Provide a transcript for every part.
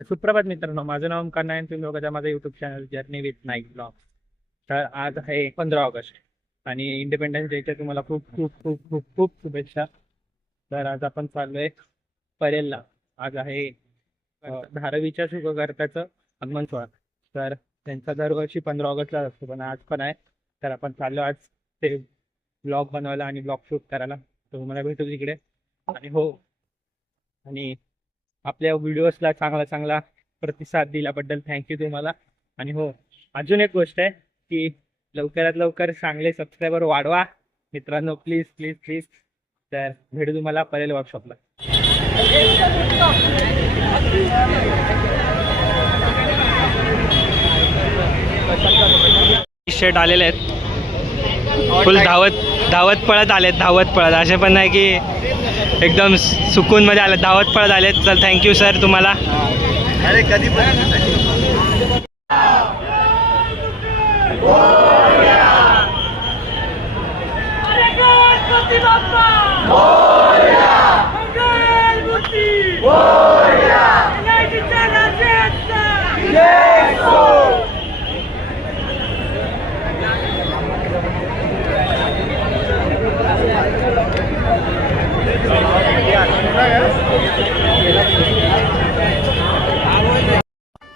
सुप्रभात मित्रांनो, माझं नाव ओमकार नारायण. तुम्ही बघा माझा YouTube channel journey with night blog. तर आज आहे 15 ऑगस्ट आणि इंडिपेंडन्स डेच्या तुम्हाला खूप खूप खूप खूप खूप शुभेच्छा. तर आज आपण चाललोय परेलला. आज आहे धारावीच्या शुभकर्त्याचं आगमन सोहळा. तर त्यांचा दरवर्षी 15 ऑगस्टला असतो, पण आज पण आहे. तर आपण चाललो आज ते ब्लॉग बनवायला आणि ब्लॉग शूट करायला. तर तुम्हाला भेटू तिकडे. आणि हो, आणि आपल्या व्हिडिओजला चांगला चांगला प्रतिसाद दिल्याबद्दल थँक्यू तुम्हाला. आणि हो, अजून एक गोष्ट आहे की लवकरात लवकर चांगले सबस्क्रायबर वाढवा मित्रांनो, प्लीज प्लीज प्लीज. तर भेटू तुम्हाला परेल वर्कशॉपला. शर्ट आलेले आहेत, फुल धावत धावत पळत आलेत, धावत पळत. असे पण नाही की एकदम सुकून मध्ये आले, धावत पळत आलेत. तर थँक्यू सर तुम्हाला. अरे कधी पण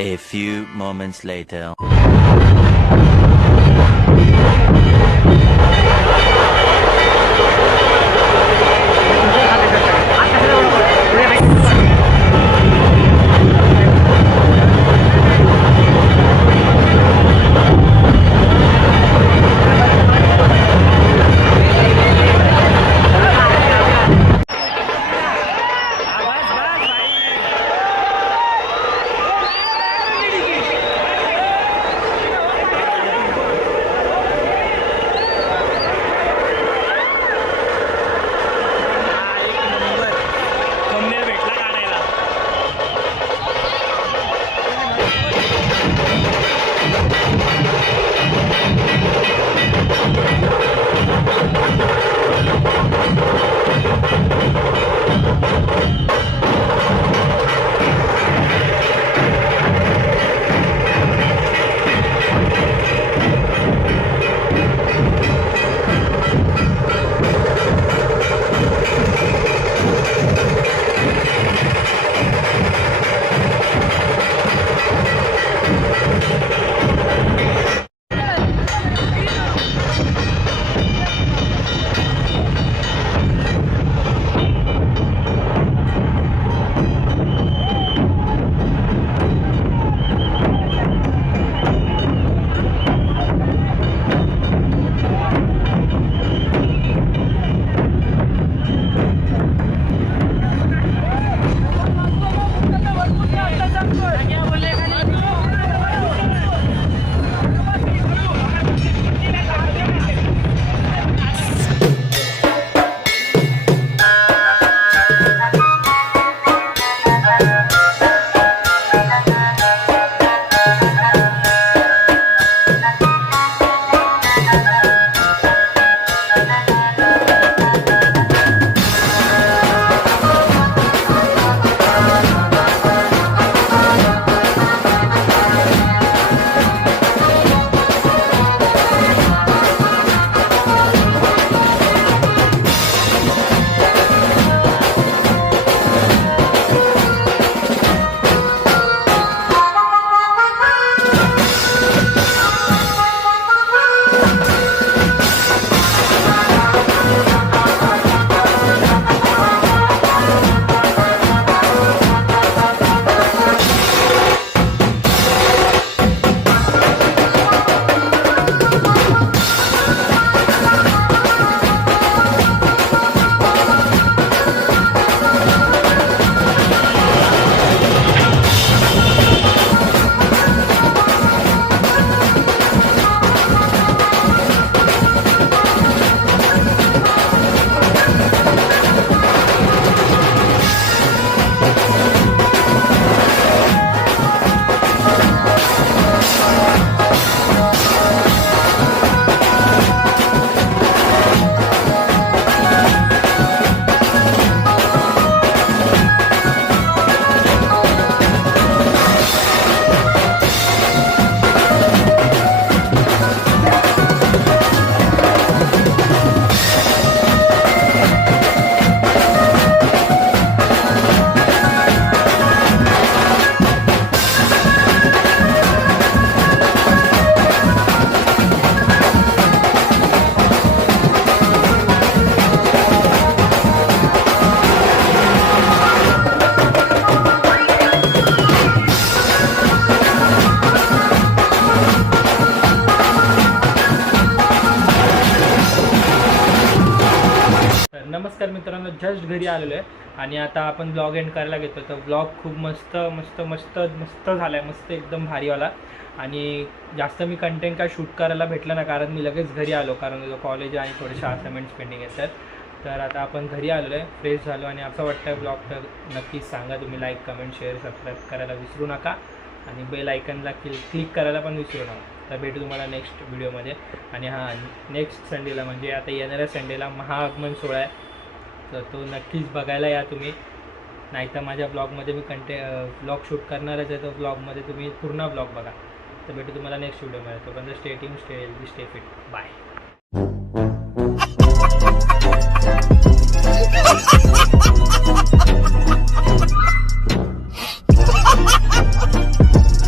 A few moments later. घरी आलेलो आहे आणि आता आपण ब्लॉग एंड करायला घेतो. तर ब्लॉग खूप मस्त मस्त मस्त मस्त झाला आहे, मस्त एकदम भारीवाला. आणि जास्त मी कंटेंट काय शूट करायला भेटलं ना, कारण मी लगेच घरी आलो, कारण कॉलेज आणि थोडेसे असाइनमेंट्स पेंडिंग आहेत. तर आता आपण घरी आलेलो आहे, फ्रेश झालो आणि असं वाटतं ब्लॉग तर नक्कीच सांगा तुम्ही. लाईक कमेंट शेअर सबस्क्राईब करायला विसरू नका आणि बेल आयकनला क्लिक करायला पण विसरू नका. तर भेटू तुम्हाला नेक्स्ट व्हिडिओमध्ये. आणि हां, नेक्स्ट संडेला म्हणजे आता येणाऱ्या संडेला महाआगमन सोहळा आहे, तर तो नक्कीच बघायला या तुम्ही. नाहीतर माझ्या ब्लॉगमध्ये मी ब्लॉग शूट करणारच आहे, तर ब्लॉगमध्ये तुम्ही पूर्ण ब्लॉग बघा. तर भेटू तुम्हाला नेक्स्ट व्हिडिओमध्ये. तोपर्यंत stay tuned, stay healthy, stay fit. Bye.